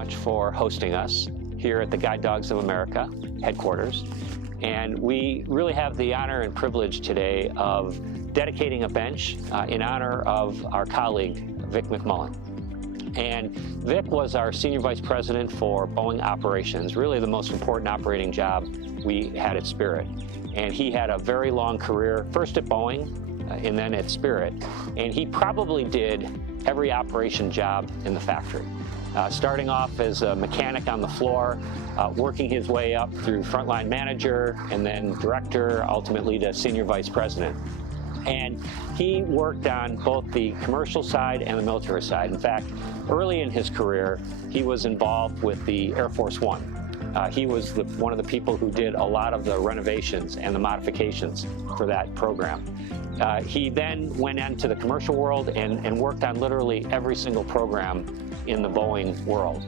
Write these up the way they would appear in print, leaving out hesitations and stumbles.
much for hosting us here at the Guide Dogs of America headquarters. And we really have the honor and privilege today of dedicating a bench in honor of our colleague, Vic McMullen. And Vic was our Senior Vice President for Boeing Operations, really the most important operating job we had at Spirit. And he had a very long career, first at Boeing and then at Spirit. And he probably did every operation job in the factory. Starting off as a mechanic on the floor, working his way up through frontline manager and then director, ultimately to Senior Vice President. And he worked on both the commercial side and the military side. In fact, early in his career, he was involved with the Air Force One. He was one of the people who did a lot of the renovations and the modifications for that program. He then went into the commercial world and worked on literally every single program in the Boeing world,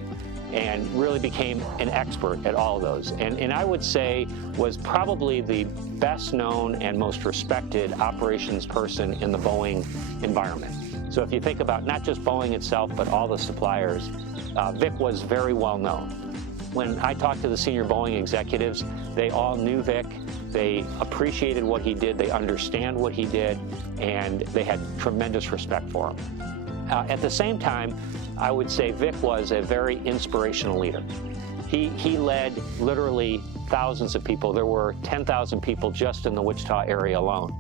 and really became an expert at all of those. And I would say was probably the best known and most respected operations person in the Boeing environment. So if you think about not just Boeing itself, but all the suppliers, Vic was very well known. When I talked to the senior Boeing executives, they all knew Vic, they appreciated what he did, they understand what he did, and they had tremendous respect for him. At the same time, I would say Vic was a very inspirational leader. He led literally thousands of people. There were 10,000 people just in the Wichita area alone.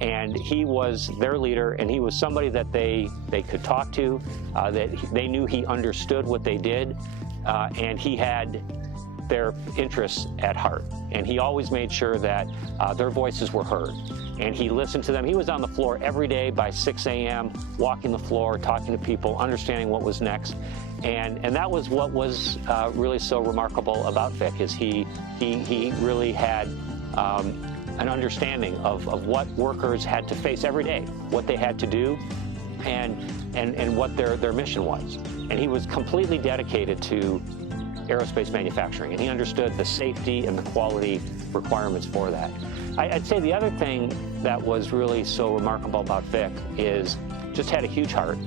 And he was their leader, and he was somebody that they could talk to, that they knew he understood what they did, and he had their interests at heart. And he always made sure that their voices were heard. And he listened to them. He was on the floor every day by 6 a.m., walking the floor, talking to people, understanding what was next. And that was what was really so remarkable about Vic, is he really had an understanding of what workers had to face every day, what they had to do, and what their mission was. And he was completely dedicated to aerospace manufacturing, and he understood the safety and the quality requirements for that. I'd say the other thing that was really so remarkable about Vic is just had a huge heart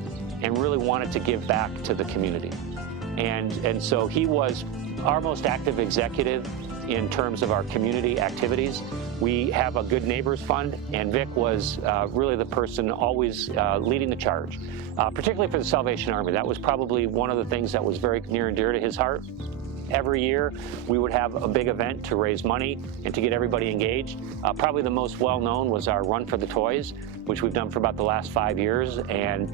and really wanted to give back to the community. And so he was our most active executive in terms of our community activities. We have a Good Neighbors Fund, and Vic was really the person always leading the charge, particularly for the Salvation Army. That was probably one of the things that was very near and dear to his heart. Every year, we would have a big event to raise money and to get everybody engaged. Probably the most well-known was our Run for the Toys, which we've done for about the last 5 years, and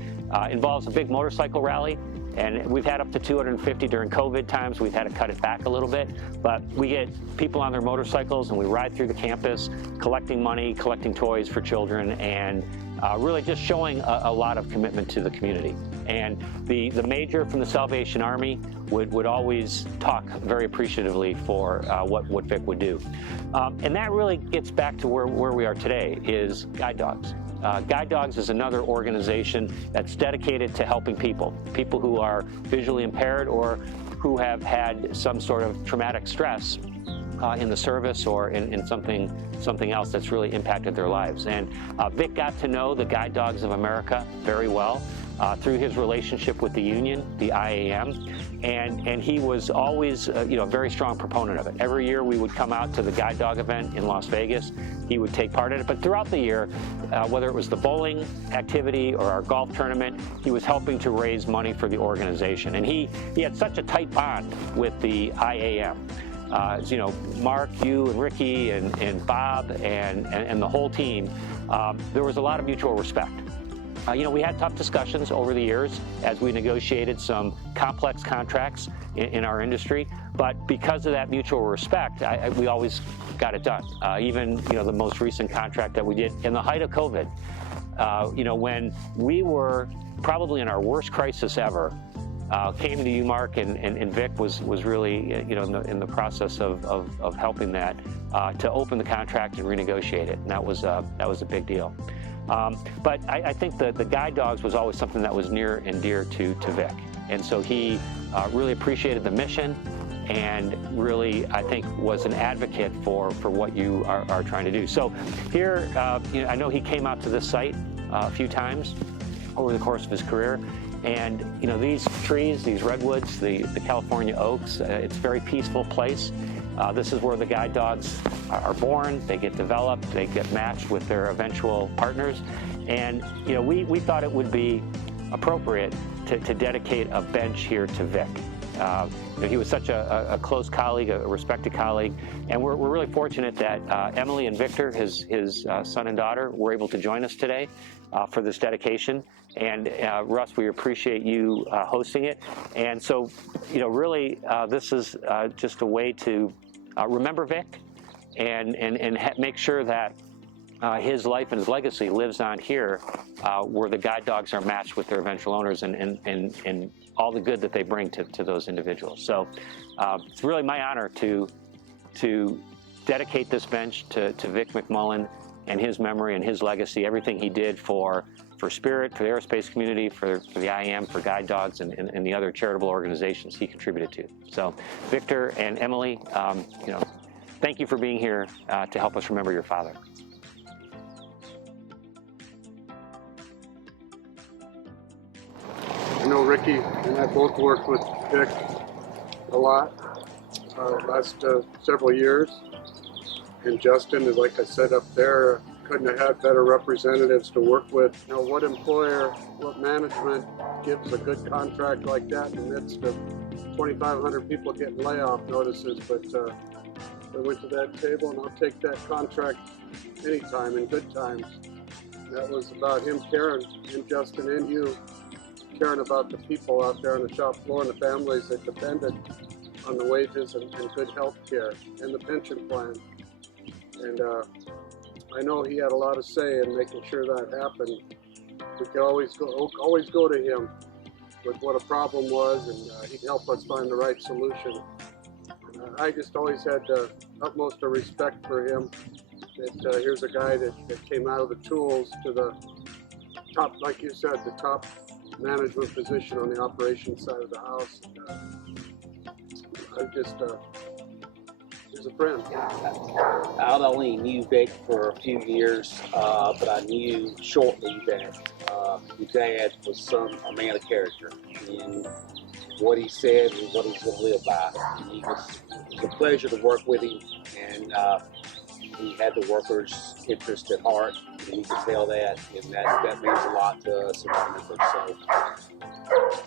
involves a big motorcycle rally. And we've had up to 250 during COVID times. We've had to cut it back a little bit, but we get people on their motorcycles and we ride through the campus, collecting money, collecting toys for children, and really just showing a lot of commitment to the community. And the major from the Salvation Army would always talk very appreciatively for what Vic would do. And that really gets back to where we are today, is Guide Dogs. Guide Dogs is another organization that's dedicated to helping people who are visually impaired or who have had some sort of traumatic stress in the service or in something else that's really impacted their lives. And Vic got to know the Guide Dogs of America very well through his relationship with the union, the IAM, and he was always a very strong proponent of it. Every year we would come out to the Guide Dog event in Las Vegas. He would take part in it, but throughout the year, whether it was the bowling activity or our golf tournament, he was helping to raise money for the organization. And he had such a tight bond with the IAM. Mark, you and Ricky and Bob and the whole team, there was a lot of mutual respect. We had tough discussions over the years as we negotiated some complex contracts in our industry, but because of that mutual respect, we always got it done. Even, the most recent contract that we did in the height of COVID, when we were probably in our worst crisis ever, came to you, Mark, and Vic was really, in the process of helping that to open the contract and renegotiate it, and that was a big deal. But I think the Guide Dogs was always something that was near and dear to Vic, and so he really appreciated the mission, and really, I think, was an advocate for what you are trying to do. So here, I know he came out to this site a few times. over the course of his career. And you know, these trees, these redwoods, the California oaks, it's a very peaceful place. This is where the guide dogs are born, they get developed, they get matched with their eventual partners. And you know, we thought it would be appropriate to dedicate a bench here to Vic. You know, he was such a close colleague, a respected colleague, and we're really fortunate that Emily and Victor, his son and daughter, were able to join us today for this dedication. And Russ, we appreciate you hosting it. And so, you know, really, this is just a way to remember Vic and make sure that his life and his legacy lives on here, where the guide dogs are matched with their eventual owners and all the good that they bring to those individuals. So it's really my honor to dedicate this bench to Vic McMullen and his memory and his legacy, everything he did for Spirit, for the aerospace community, for the IAM, for guide dogs, and the other charitable organizations he contributed to. So Victor and Emily, you know, thank you for being here to help us remember your father. I know Ricky and I both worked with Vic a lot last several years, and Justin, like I said up there, couldn't have had better representatives to work with. You know, what employer, what management gives a good contract like that in the midst of 2,500 people getting layoff notices? But I went to that table, and I'll take that contract anytime in good times. That was about him caring, and Justin and you, caring about the people out there on the shop floor and the families that depended on the wages and good health care and the pension plan. And I know he had a lot of say in making sure that happened. We could always go to him with what a problem was, and he'd help us find the right solution. I just always had the utmost of respect for him. That here's a guy that came out of the tools to the top, like you said, the top management position on the operations side of the house. He's a friend. I not only knew Vic for a few years, but I knew shortly that your dad was a man of character, and what he said and what he was going to live by. And it was a pleasure to work with him, and he had the workers' interest at heart, and you can tell that, and that means a lot to us and our members.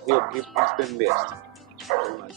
So he's been missed very much.